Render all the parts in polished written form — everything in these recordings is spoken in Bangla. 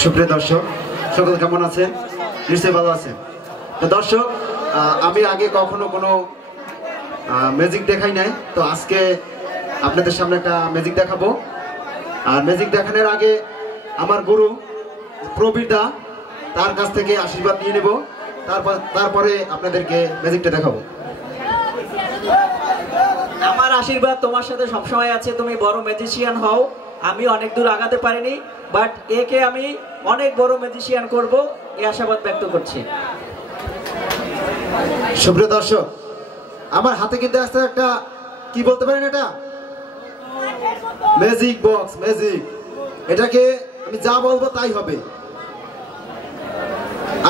সুপ্রিয় দর্শক সকলে কেমন আছেন? নিশ্চয়ই ভালো আছেন। তো দর্শক, আমি আগে কখনো কোনো ম্যাজিক দেখাই নাই, তো আজকে আপনাদের সামনে একটা ম্যাজিক দেখাবো। আর ম্যাজিক দেখানোর আগে আমার গুরু প্রবীর দা, তার কাছ থেকে আশীর্বাদ নিয়ে নেব, তারপরে আপনাদেরকে ম্যাজিকটা দেখাবো। আমার আশীর্বাদ তোমার সাথে সবসময় আছে, তুমি বড় ম্যাজিশিয়ান হও। আমি অনেক দূর আগাতে পারিনি, বাট একে আমি অনেক বড় ম্যাজিশিয়ান করব, এই আশাবাদ ব্যক্ত করছি। সুপ্রিয় দর্শক, আমার হাতে কিন্তু আছে একটা, কি বলতে পারেন, এটা ম্যাজিক বক্স, ম্যাজিক। এটাকে আমি যা বলবো তাই হবে।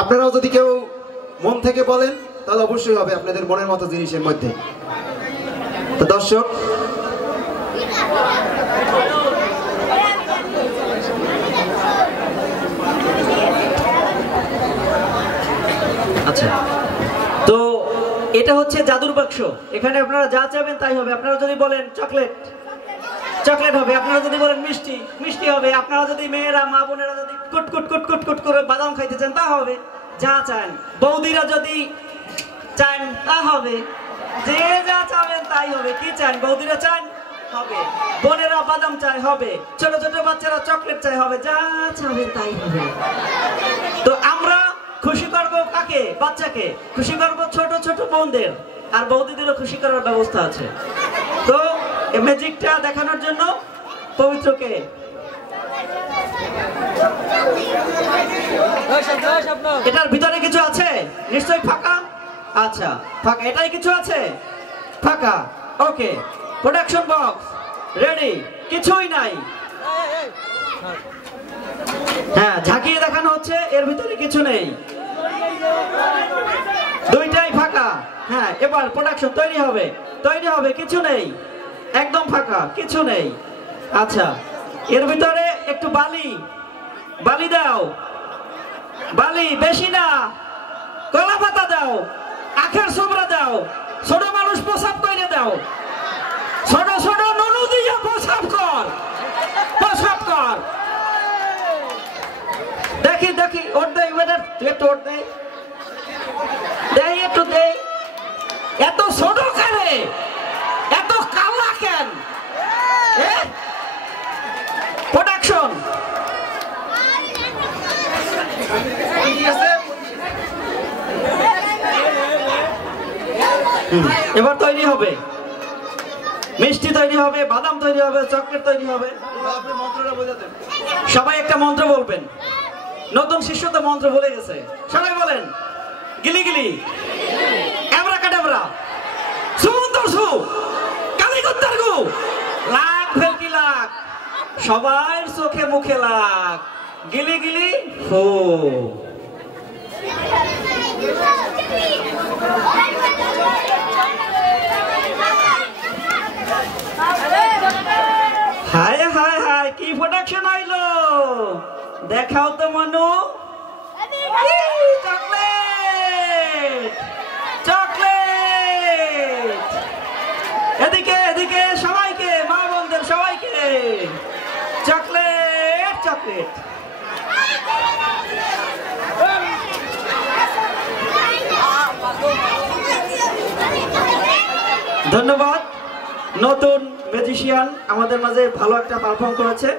আপনারাও যদি কেউ মন থেকে বলেন তাহলে অবশ্যই হবে আপনাদের মনের মতো জিনিসের মধ্যে। তো দর্শক, আচ্ছা, তো এটা হচ্ছে জাদুর বাক্স। এখানে আপনারা যা চাইবেন তাই হবে। আপনারা যদি বলেন চকলেট, চকলেট হবে। আপনারা যদি বলেন মিষ্টি, মিষ্টি হবে। আপনারা যদি মেয়েরা, মা বোনেরা যদি কুট কুট কুট কুট কুট করে বাদাম খাইতে চান তা হবে। যা চান, বৌদিরা যদি চান তা হবে। যে যা চাবেন তাই হবে। কি চান? বৌদিরা চান, হবে। বোনেরা বাদাম চাই, হবে। ছোট ছোট বাচ্চারা চকলেট চাই, হবে। যা চাবেন তাই হবে। তো আমরা খুশি করবো কাকে? বাচ্চাকে খুশি করবো, ছোট ছোট বোনদের, আর বৌদিদেরও খুশি করার ব্যবস্থা আছে। তো এই ম্যাজিকটা দেখানোর জন্য পবিত্রকে এটার ভিতরে কিছু আছে নিশ্চয়ই? ফাঁকা? আচ্ছা, ফাঁকা। এটাই কিছু আছে? ফাঁকা। ওকে, প্রোডাকশন বক্স রেডি। কিছুই নাই। হ্যাঁ, ঝাঁকিয়ে দেখানো হচ্ছে, এর ভিতরে কিছু নেই, দুইটাই ফাঁকা। হ্যাঁ, এবার প্রোডাকশন তৈরি হবে, তৈরি হবে। কিছু নেই, একদম ফাঁকা, কিছু নেই। আচ্ছা, এর ভিতরে একটু বালি, বালি দাও। বালি বেশি না, কলা পাতা দাও, আখের সোবরা দাও, ছোট মানুষ প্রসাব করে দাও, ছোট ছোট নুনু দিয়ে প্রসাব কর, প্রসাব কর। দেখি দেখি, ওর দেই, তুই একটু ওর দেই, দেই একটু দেই। এত ছোট কেন? এত কালা কেন? প্রোডাকশন এবার তৈরি হবে, মিষ্টি তৈরি হবে, বাদাম তৈরি হবে, চকলেট তৈরি হবে। সবাই একটা মন্ত্র বলবেন। নতুন শিষ্য তো মন্ত্র বলে গেছে, সবাই বলেন গিলি গিলি, অ্যাবরাকাডাবরা, সুমন্তর সু, কালিকুত্তার গু, লাখ ভেলকি লাখ, সবার চোখে মুখে লাখ, গিলি গিলি হো। হায় হায় হায়, কি প্রোডাকশন আইলো! দেখাও তো মনু। চকলেট, চকলেট, এদিকে এদিকে, সবাইকে, মা বোনদের সবাইকে চকলেট, চকলেট। ধন্যবাদ। নতুন ম্যাজিশিয়ান আমাদের মাঝে ভালো একটা পারফর্ম করেছে।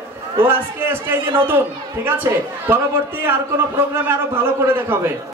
ও আজকে স্টেজে নতুন, ঠিক আছে? পরবর্তী আর কোনো প্রোগ্রামে আরো ভালো করে দেখাবে।